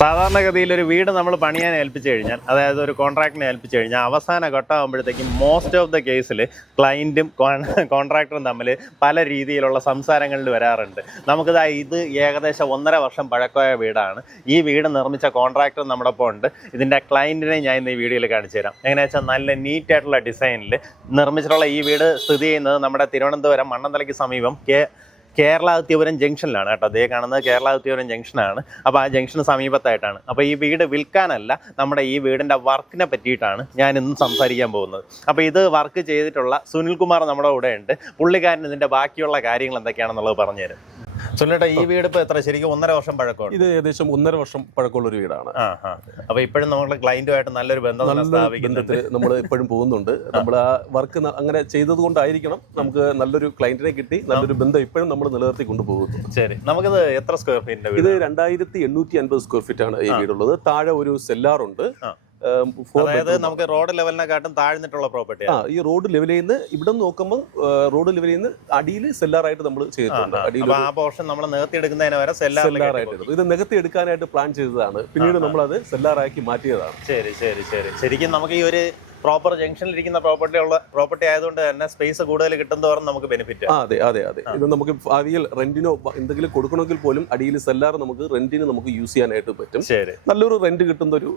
സാധാരണഗതിയിൽ ഒരു വീട് നമ്മൾ പണിയാൻ ഏൽപ്പിച്ചു കഴിഞ്ഞാൽ, അതായത് ഒരു കോൺട്രാക്ടിനെ ഏൽപ്പിച്ചു കഴിഞ്ഞാൽ അവസാന ഘട്ടമാകുമ്പോഴത്തേക്കും മോസ്റ്റ് ഓഫ് ദ കേസിൽ ക്ലയൻറ്റും കോൺട്രാക്ടറും തമ്മിൽ പല രീതിയിലുള്ള സംസാരങ്ങളിൽ വരാറുണ്ട്. ഇത് ഏകദേശം 1.5 വർഷം പഴക്കമായ വീടാണ്. ഈ വീട് നിർമ്മിച്ച കോൺട്രാക്ടർ നമ്മുടെ ഒപ്പം ഉണ്ട്. ഇതിൻ്റെ ക്ലയൻറ്റിനെ ഞാൻ ഇന്ന് ഈ വീഡിയോയിൽ കാണിച്ചു തരാം. എങ്ങനെയാ വെച്ചാൽ നല്ല നീറ്റായിട്ടുള്ള ഡിസൈനിൽ നിർമ്മിച്ചിട്ടുള്ള ഈ വീട് സ്ഥിതി ചെയ്യുന്നത് നമ്മുടെ തിരുവനന്തപുരം മണ്ണന്തലയ്ക്ക് സമീപം കേരളാതിപുരം ജംഗ്ഷനിലാണ് കേട്ടോ. അതേ കാണുന്നത് കേരളാതിപുരം ജംഗ്ഷനാണ്. അപ്പോൾ ആ ജംഗ്ഷന് സമീപത്തായിട്ടാണ്. അപ്പോൾ ഈ വീട് വിൽക്കാനല്ല, നമ്മുടെ ഈ വീടിൻ്റെ വർക്കിനെ പറ്റിയിട്ടാണ് ഞാൻ ഇന്ന് സംസാരിക്കാൻ പോകുന്നത്. അപ്പോൾ ഇത് വർക്ക് ചെയ്തിട്ടുള്ള സുനിൽകുമാർ നമ്മുടെ കൂടെ ഉണ്ട്. പുള്ളിക്കാരൻ ഇതിൻ്റെ ബാക്കിയുള്ള കാര്യങ്ങൾ എന്തൊക്കെയാണെന്നുള്ളത് പറഞ്ഞുതരും. സുനിലേട്ടാ, ഈ വീട് ഇപ്പോൾ എത്ര ശരിക്കും 1.5 വർഷം പഴക്കമാണ്? ഇത് ഏകദേശം 1.5 വർഷം പഴക്കമുള്ള ഒരു വീടാണ്. അപ്പോൾ ഇപ്പോഴും നമ്മുടെ ക്ലയന്റുമായിട്ട് നല്ലൊരു ബന്ധത്തിൽ നമ്മൾ ഇപ്പോഴും പോകുന്നുണ്ട്. നമ്മൾ ആ വർക്ക് അങ്ങനെ ചെയ്തത് കൊണ്ടായിരിക്കണം നമുക്ക് നല്ലൊരു ക്ലയന്റിനെ കിട്ടി, നല്ലൊരു ബന്ധം ഇപ്പോഴും നമ്മൾ നിലനിർത്തി കൊണ്ടുപോകുന്നു. ശരി, നമുക്കിത് എത്ര സ്ക്വയർ ഫീറ്റിന്റെ വീട്? ഇത് 2850 സ്ക്വയർ ഫീറ്റ് ആണ് ഈ വീടുള്ളത്. താഴെ ഒരു സെല്ലാറുണ്ട്. അതായത് നമുക്ക് റോഡ് ലെവലിനെക്കാട്ടും താഴ്ന്നിട്ടുള്ള പ്രോപ്പർട്ടി. ഈ റോഡ് ലെവലിൽ നിന്ന് ഇവിടെ നോക്കുമ്പോൾ റോഡ് ലെവലിൽ നിന്ന് അടിയിൽ സെല്ലാറായിട്ട് നമ്മൾ ചെയ്തിട്ടുണ്ട്. ആ പോർഷൻ നമ്മൾ നികത്തിയെടുക്കുന്നതിന് വരെ സെല്ലാറായിട്ട് ഇത് നികത്തി എടുക്കാനായിട്ട് പ്ലാൻ ചെയ്തതാണ്. പിന്നീട് നമ്മൾ അത് സെല്ലാറാക്കി മാറ്റിയതാണ്. ശരി ശരി ശരി. ശരിക്കും നമുക്ക് ഈ ഒരു പ്രോപ്പർ ജംഗ്ഷനിലിരിക്കുന്ന പ്രോപ്പർട്ടി ആയതുകൊണ്ട് തന്നെ സ്പേസ് കൂടുതൽ കിട്ടുന്നതോറും നമുക്ക് ബെനിഫിറ്റ്. അതെ അതെ അതെ. ഇത് നമുക്ക് ഭാവിയിൽ റെന്റിനോ എന്തെങ്കിലും കൊടുക്കണമെങ്കിൽ പോലും അടിയിൽ സെല്ലാർ നമുക്ക് റെന്റിന് നമുക്ക് യൂസ് ചെയ്യാനായിട്ട് പറ്റും. ശരി, നല്ലൊരു റെന്റ് കിട്ടുന്ന ഒരു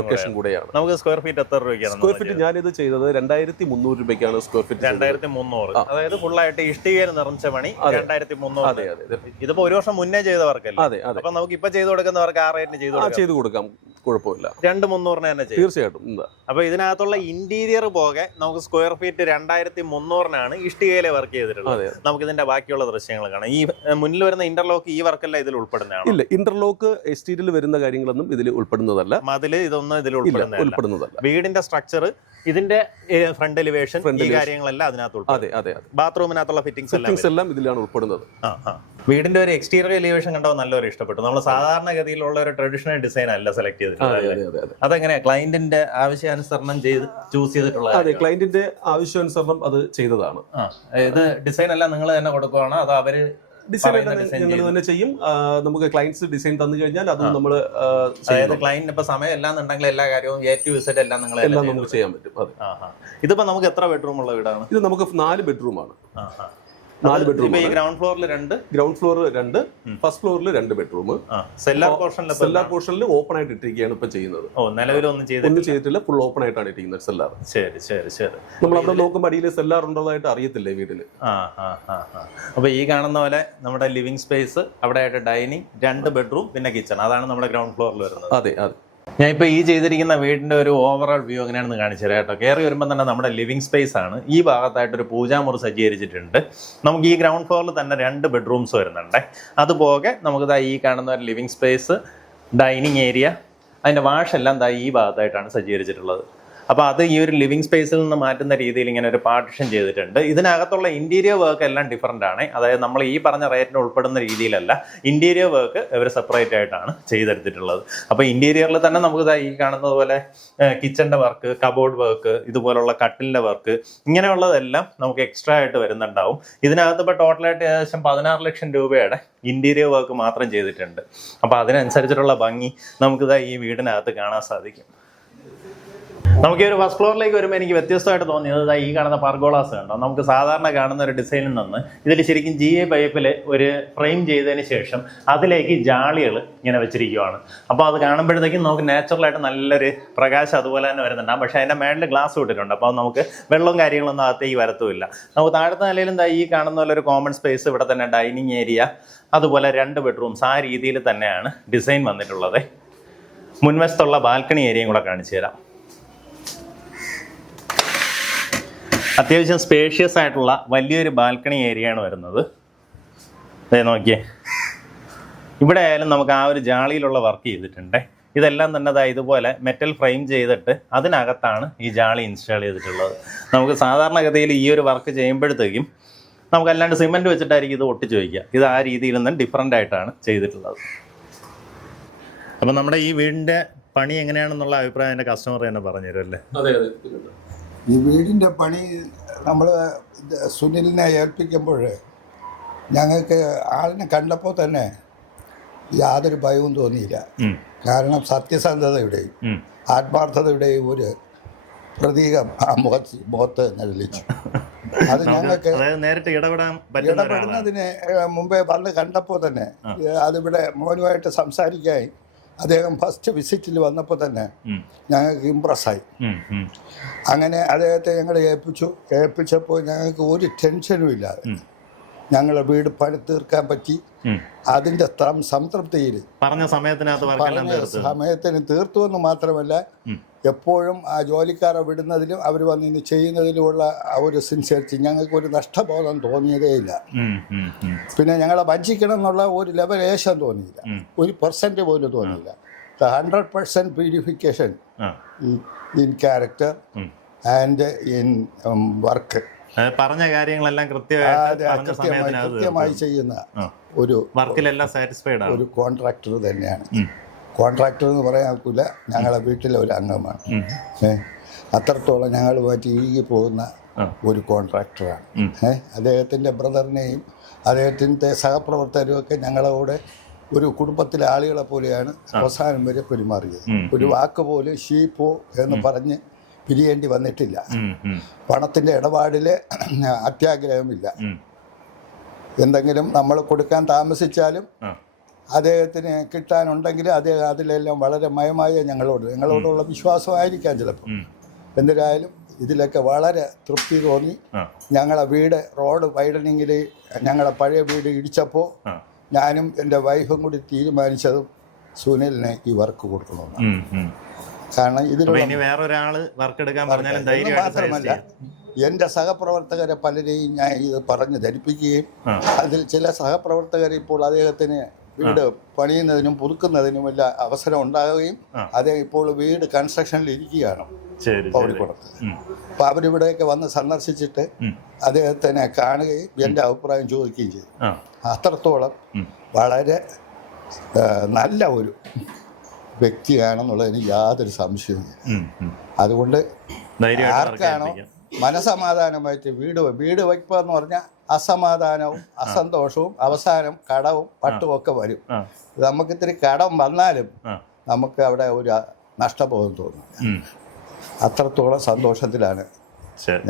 ലൊക്കേഷൻ കൂടെയാണ്. നമുക്ക് സ്ക്വയർ ഫീറ്റ് എത്ര രൂപയ്ക്കാണ്? സ്ക്വയർ ഫീറ്റ് ഞാനിത് ചെയ്തത് 2300 രൂപയ്ക്കാണ് സ്ക്വയർ ഫീറ്റ്. 2300. അതായത് ഫുള്ളായിട്ട് ഇഷ്ടികയിൽ നിർമ്മിച്ച പണി 2300. അതെ അതെ. ഇതിപ്പോ 1 വർഷം മുന്നേ ചെയ്ത വർക്കല്ലേ? അതെ അതെ. അപ്പൊ നമുക്ക് ഇപ്പൊ ചെയ്ത് കൊടുക്കുന്നവർക്ക് ആ റേറ്റിന് ചെയ്ത് കൊടുക്കാം, കുഴപ്പമില്ല. 2300 തന്നെ ചെയ്യും തീർച്ചയായിട്ടും. അപ്പൊ ഇതിനകത്തുള്ള ഇന്റീരിയർ പോകെ നമുക്ക് സ്ക്വയർ ഫീറ്റ് 2300 ഇഷ്ടികയിലെ വർക്ക് ചെയ്തിട്ടുള്ളത്. നമുക്ക് ഇതിന്റെ ബാക്കിയുള്ള ദൃശ്യങ്ങൾ കാണാം. ഈ മുന്നിൽ വരുന്ന ഇന്റർലോക്ക് ഈ വർക്കെല്ലാം ഇതിൽ ഉൾപ്പെടുന്നതാണ്? ഇല്ല, ഇന്റർലോക്ക് എസ്റ്റീരിയൽ വരുന്ന കാര്യങ്ങളൊന്നും ഇതിൽ ഉൾപ്പെടുന്നതല്ല. മതില് ഇതൊന്നും ഇതിൽ ഉൾപ്പെടുന്നതല്ല. വീടിന്റെ സ്ട്രക്ചർ, ഇതിന്റെ ഫ്രണ്ട് എലിവേഷൻ, ഈ കാര്യങ്ങളെല്ലാം അതിനകത്ത് ഉൾപ്പെടും. ബാത്റൂമിനകത്തുള്ള ഫിറ്റിംഗ്സ് എല്ലാം ഇതിലാണ് ഉൾപ്പെടുന്നത്. വീടിന്റെ ഒരു എക്സ്റ്റീരിയർ എലിവേഷൻ കണ്ടോ നല്ലൊരു ഇഷ്ടപ്പെട്ടു. നമ്മൾ സാധാരണഗതിയിലുള്ള ഒരു ട്രഡീഷണൽ ഡിസൈൻ അല്ല സെലക്ട് ചെയ്തിട്ടുള്ളത്. അതെങ്ങനെയാ ക്ലയന്റിന്റെ ആവശ്യാനുസരണം ചൂസ് ചെയ്തിട്ടുള്ള? അതെ, ക്ലയന്റിന്റെ ആവശ്യാനുസരണം അത് ചെയ്തതാണ്. ഇത് ഡിസൈൻ എല്ലാം നിങ്ങൾ തന്നെ കൊടുക്കുകയാണോ അതോ അവര് ഡിസൈൻ ഞങ്ങൾ തന്നെ ചെയ്യും? നമുക്ക് ക്ലയന്റ്സ് ഡിസൈൻ തന്നു കഴിഞ്ഞാൽ അത് നമ്മൾ ക്ലയന്റ് ഇപ്പൊ സമയം എല്ലാം എല്ലാ കാര്യവും A to Z എല്ലാം നമുക്ക് ചെയ്യാൻ പറ്റും. ഇതിപ്പോ നമുക്ക് എത്ര ബെഡ്റൂം ഉള്ള വീടാണ്? ഇത് നമുക്ക് 4 ബെഡ്റൂമാണ്. 4 ബെഡ്റൂം. ഗ്രൗണ്ട് ഫ്ലോറിൽ 2, ഗ്രൗണ്ട് ഫ്ലോർ 2, ഫസ്റ്റ് ഫ്ലോറിൽ 2 ബെഡ്റൂം. സെല്ലാർ പോർഷനിൽ ഓപ്പൺ ആയിട്ട് ഇട്ടിരിക്കുകയാണ് ഇപ്പൊ ചെയ്യുന്നത്. നിലവിലൊന്നും ചെയ്തിട്ടില്ല, ഫുൾ ഓപ്പൺ ആയിട്ടാണ് ഇരിക്കുന്നത് സെല്ലാർ. ശരി ശരി ശരി. നമ്മൾ അവിടെ നോക്കുമ്പോൾ അടിയിൽ സെല്ലാർ ഉള്ളതായിട്ട് അറിയത്തില്ലേ വീട്ടില്. അപ്പൊ ഈ കാണുന്ന പോലെ നമ്മുടെ ലിവിംഗ് സ്പേസ്, അവിടെ ആയിട്ട് ഡൈനിങ്, 2 ബെഡ്റൂം, പിന്നെ കിച്ചൺ. അതാണ് നമ്മുടെ ഗ്രൗണ്ട് ഫ്ലോറിൽ വരുന്നത്. അതെ അതെ. ഞാൻ ഇപ്പോൾ ഈ ചെയ്തിരിക്കുന്ന വീടിൻ്റെ ഒരു ഓവറോൾ വ്യൂ എങ്ങനെയാണെന്ന് കാണിച്ചു തരാം കേട്ടോ. കയറി വരുമ്പോൾ തന്നെ നമ്മുടെ ലിവിംഗ് സ്പേസ് ആണ്. ഈ ഭാഗത്തായിട്ടൊരു പൂജാമുറി സജ്ജീകരിച്ചിട്ടുണ്ട്. നമുക്ക് ഈ ഗ്രൗണ്ട് ഫ്ലോറിൽ തന്നെ 2 ബെഡ്റൂംസ് വരുന്നുണ്ട്. അതുപോലെ നമുക്ക് ഈ കാണുന്ന ഒരു ലിവിംഗ് സ്പേസ്, ഡൈനിങ് ഏരിയ, അതിൻ്റെ വാഷെല്ലാം ഈ ഭാഗത്തായിട്ടാണ് സജ്ജീകരിച്ചിട്ടുള്ളത്. അപ്പോൾ അത് ഈ ഒരു ലിവിംഗ് സ്പേസിൽ നിന്ന് മാറ്റുന്ന രീതിയിൽ ഇങ്ങനെ ഒരു പാർട്ടിഷൻ ചെയ്തിട്ടുണ്ട്. ഇതിനകത്തുള്ള ഇൻറ്റീരിയർ വർക്ക് എല്ലാം ഡിഫറൻ്റ് ആണ്. അതായത് നമ്മൾ ഈ പറഞ്ഞ റേറ്റിന് ഉൾപ്പെടുന്ന രീതിയിലല്ല, ഇൻറ്റീരിയർ വർക്ക് ഇവർ സെപ്പറേറ്റ് ആയിട്ടാണ് ചെയ്തെടുത്തിട്ടുള്ളത്. അപ്പോൾ ഇൻറ്റീരിയറിൽ തന്നെ നമുക്ക് ഈ കാണുന്നത് പോലെ കിച്ചൻ്റെ വർക്ക്, കബോർഡ് വർക്ക്, ഇതുപോലുള്ള കട്ടിലിൻ്റെ വർക്ക്, ഇങ്ങനെയുള്ളതെല്ലാം നമുക്ക് എക്സ്ട്രാ ആയിട്ട് വരുന്നുണ്ടാവും. ഇതിനകത്ത് ഇപ്പോൾ ടോട്ടലായിട്ട് ഏകദേശം 16 ലക്ഷം രൂപയുടെ ഇൻറ്റീരിയർ വർക്ക് മാത്രം ചെയ്തിട്ടുണ്ട്. അപ്പോൾ അതിനനുസരിച്ചിട്ടുള്ള ഭംഗി നമുക്ക് ഈ വീടിനകത്ത് കാണാൻ സാധിക്കും. നമുക്ക് ഈ ഒരു ഫസ്റ്റ് ഫ്ലോറിലേക്ക് വരുമ്പോൾ എനിക്ക് വ്യത്യസ്തമായിട്ട് തോന്നിയത് ഈ കാണുന്ന പർഗോളാസ് കണ്ടോ. നമുക്ക് സാധാരണ കാണുന്ന ഒരു ഡിസൈനിൽ നിന്ന് ഇതിൽ ശരിക്കും GA പൈപ്പിൽ ഒരു ഫ്രെയിം ചെയ്തതിന് ശേഷം അതിലേക്ക് ജാളികൾ ഇങ്ങനെ വെച്ചിരിക്കുകയാണ്. അപ്പോൾ അത് കാണുമ്പോഴത്തേക്കും നമുക്ക് നാച്ചുറലായിട്ട് നല്ലൊരു പ്രകാശം അതുപോലെ തന്നെ വരുന്നുണ്ടാകും. പക്ഷേ അതിൻ്റെ മേളിൽ ഗ്ലാസ് ഇട്ടിട്ടുണ്ട്. അപ്പോൾ നമുക്ക് വെള്ളവും കാര്യങ്ങളൊന്നും അകത്തേക്ക് വരത്തുമില്ല. നമുക്ക് താഴത്തെ നിലയിലും ഈ കാണുന്ന പോലെ ഒരു കോമൺ സ്പേസ്, ഇവിടെ തന്നെ ഡൈനിങ് ഏരിയ, അതുപോലെ 2 ബെഡ്റൂംസ്, ആ രീതിയിൽ തന്നെയാണ് ഡിസൈൻ വന്നിട്ടുള്ളത്. മുൻവശത്തുള്ള ബാൽക്കണി ഏരിയയും കൂടെ കാണിച്ചു തരാം. അത്യാവശ്യം സ്പേഷ്യസ് ആയിട്ടുള്ള വലിയൊരു ബാൽക്കണി ഏരിയയാണ് വരുന്നത്. നോക്കിയേ, ഇവിടെ ആയാലും നമുക്ക് ആ ഒരു ജാളിയിലുള്ള വർക്ക് ചെയ്തിട്ടുണ്ട്. ഇതെല്ലാം തന്നെ ഇതുപോലെ മെറ്റൽ ഫ്രെയിം ചെയ്തിട്ട് അതിനകത്താണ് ഈ ജാളി ഇൻസ്റ്റാൾ ചെയ്തിട്ടുള്ളത്. നമുക്ക് സാധാരണഗതിയിൽ ഈ ഒരു വർക്ക് ചെയ്യുമ്പോഴത്തേക്കും നമുക്ക് അല്ലാണ്ട് സിമെൻറ്റ് വെച്ചിട്ടായിരിക്കും ഇത് ഒട്ടിച്ച് വയ്ക്കുക. ഇത് ആ രീതിയിൽ നിന്ന് ഡിഫറൻ്റ് ആയിട്ടാണ് ചെയ്തിട്ടുള്ളത്. അപ്പം നമ്മുടെ ഈ വീടിൻ്റെ പണി എങ്ങനെയാണെന്നുള്ള അഭിപ്രായം എൻ്റെ കസ്റ്റമർ തന്നെ പറഞ്ഞു തരുമല്ലേ? അതെ അതെ. ഈ വീടിൻ്റെ പണി നമ്മൾ സുനിലിനെ ഏൽപ്പിക്കുമ്പോൾ ഞങ്ങൾക്ക് ആളിനെ കണ്ടപ്പോൾ തന്നെ യാതൊരു ഭയവും തോന്നിയില്ല. കാരണം സത്യസന്ധതയുടെയും ഉം. ആത്മാർത്ഥതയുടെയും ഒരു പ്രതീകം ആ മുഖത്ത് നിഴലിച്ചു. അത് ഞങ്ങൾക്ക് അതായത് നേരിട്ട് ഇടപെടാൻ പറ്റുന്ന ഒരാളാണ്. ഇടപെടുന്നതിന് മുമ്പേ വന്ന് കണ്ടപ്പോൾ തന്നെ അതിവിടെ മോനുമായിട്ട് സംസാരിക്കായി അദ്ദേഹം ഫസ്റ്റ് വിസിറ്റിൽ വന്നപ്പോൾ തന്നെ ഉം. ഞങ്ങൾക്ക് ഇമ്പ്രസ്സായി. ഉം, ഉം, അങ്ങനെ അദ്ദേഹത്തെ ഞങ്ങൾ ഏൽപ്പിച്ചപ്പോൾ ഞങ്ങൾക്ക് ഒരു ടെൻഷനും ഇല്ലാതെ ഞങ്ങളെ വീട് പണി തീർക്കാൻ പറ്റി. ഉം. അതിൻ്റെ സംതൃപ്തിയിൽ പറഞ്ഞ സമയത്തിനകത്ത് വർക്കെല്ലാം പറഞ്ഞ തീർത്ത്. സമയത്തിന് തീർത്തു എന്ന് മാത്രമല്ല എപ്പോഴും ആ ജോലിക്കാരെ വിടുന്നതിലും അവർ വന്ന് ഇനി ചെയ്യുന്നതിലുമുള്ള ആ ഒരു സിൻസിയറിറ്റി ഞങ്ങൾക്ക് ഒരു നഷ്ടബോധം തോന്നിയതേയില്ല. ഉം, ഉം, ഉം. പിന്നെ ഞങ്ങളെ വഞ്ചിക്കണം എന്നുള്ള ഒരു ലെവലേശം തോന്നിയില്ല, 1% പോലും തോന്നിയില്ല. 100% പ്യൂരിഫിക്കേഷൻ ആ. In character and in work. പറഞ്ഞ കാര്യങ്ങളെല്ലാം കൃത്യമായിട്ട് പറഞ്ഞ സമയത്തിനകത്ത് കൃത്യമായി ചെയ്യുന്ന ഒരു വർക്കിലെല്ലാം സാറ്റിസ്ഫൈഡ് ആണ്. ഒരു കോൺട്രാക്ടർ തന്നെയാണ്. കോൺട്രാക്ടർ എന്ന് പറയാൻ ഒക്കില്ല, ഞങ്ങളെ വീട്ടിലെ ഒരു അംഗമാണ്. അത്രത്തോളം ഞങ്ങളുമായിട്ട് ഇഴുകി പോകുന്ന ഒരു കോൺട്രാക്ടറാണ്. അദ്ദേഹത്തിൻ്റെ ബ്രദറിനെയും അദ്ദേഹത്തിൻ്റെ സഹപ്രവർത്തകരും ഒക്കെ ഞങ്ങളോട് ഒരു കുടുംബത്തിലെ ആളുകളെ പോലെയാണ് അവസാനം വരെ പെരുമാറിയത്. ഒരു വാക്ക് പോലും ഷീപ്പോ എന്ന് പറഞ്ഞ് പിരിയേണ്ടി വന്നിട്ടില്ല. പണത്തിൻ്റെ ഇടപാടിൽ അത്യാഗ്രഹമില്ല. എന്തെങ്കിലും നമ്മൾ കൊടുക്കാൻ താമസിച്ചാലും അദ്ദേഹത്തിന് കിട്ടാനുണ്ടെങ്കിൽ അദ്ദേഹം അതിലെല്ലാം വളരെ മയമായ ഞങ്ങളോടുള്ള വിശ്വാസമായിരിക്കാം ചിലപ്പോൾ. എന്തിനായാലും ഇതിലൊക്കെ വളരെ തൃപ്തി തോന്നി. ഞങ്ങളെ വീട് റോഡ് വൈഡനിങ്ങിൽ ഞങ്ങളെ പഴയ വീട് ഇടിച്ചപ്പോൾ ഞാനും എൻ്റെ വൈഫും കൂടി തീരുമാനിച്ചതും സുനിലിനെ ഈ വർക്ക് കൊടുക്കണമെന്നാണ്. കാരണം ഇതിലുള്ള വേറൊരാള് വർക്ക് എടുക്കാൻ മാത്രമല്ല എൻ്റെ സഹപ്രവർത്തകരെ പലരെയും ഞാൻ ഇത് പറഞ്ഞ് ധരിപ്പിക്കുകയും അതിൽ ചില സഹപ്രവർത്തകർ ഇപ്പോൾ അദ്ദേഹത്തിന് വീട് പണിയുന്നതിനും പുതുക്കുന്നതിനുമല്ല അവസരം ഉണ്ടാകുകയും അദ്ദേഹം ഇപ്പോൾ വീട് കൺസ്ട്രക്ഷനിൽ ഇരിക്കുകയാണ് പൗളിക്കുളത്ത്. അപ്പോൾ അവരിവിടെയൊക്കെ വന്ന് സന്ദർശിച്ചിട്ട് അദ്ദേഹത്തിനെ കാണുകയും എൻ്റെ അഭിപ്രായം ചോദിക്കുകയും ചെയ്തു. അത്രത്തോളം വളരെ നല്ല ഒരു വ്യക്തിയാണെന്നുള്ളതിന് യാതൊരു സംശയവുമില്ല. അതുകൊണ്ട് ആർക്കാണോ മനസമാധാനമായിട്ട് വീട് വയ്ക്കുക എന്ന് പറഞ്ഞാൽ അസമാധാനവും അസന്തോഷവും അവസാനം കടവും പട്ടും ഒക്കെ വരും. നമുക്ക് ഇത്തിരി കടം വന്നാലും നമുക്ക് അവിടെ ഒരു നഷ്ടബോധം തോന്നും. അത്രത്തോളം സന്തോഷത്തിലാണ്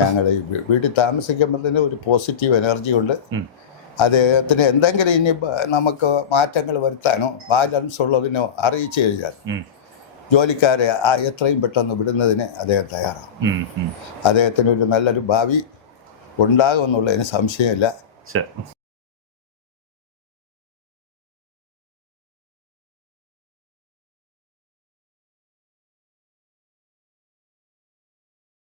ഞങ്ങൾ ഈ വീട്ടിൽ താമസിക്കുമ്പോൾ തന്നെ ഒരു പോസിറ്റീവ് എനർജി ഉണ്ട്. അദ്ദേഹത്തിന് എന്തെങ്കിലും ഇനി നമുക്ക് മാറ്റങ്ങൾ വരുത്താനോ ബാലൻസ് ഉള്ളതിനോ അറിയിച്ചു കഴിഞ്ഞാൽ ജോലിക്കാരെ എത്രയും പെട്ടെന്ന് വിടുന്നതിന് അദ്ദേഹം തയ്യാറാവും. അദ്ദേഹത്തിന് ഒരു നല്ലൊരു ഭാവി ഉണ്ടാകുമെന്നുള്ളതിന് സംശയമില്ല.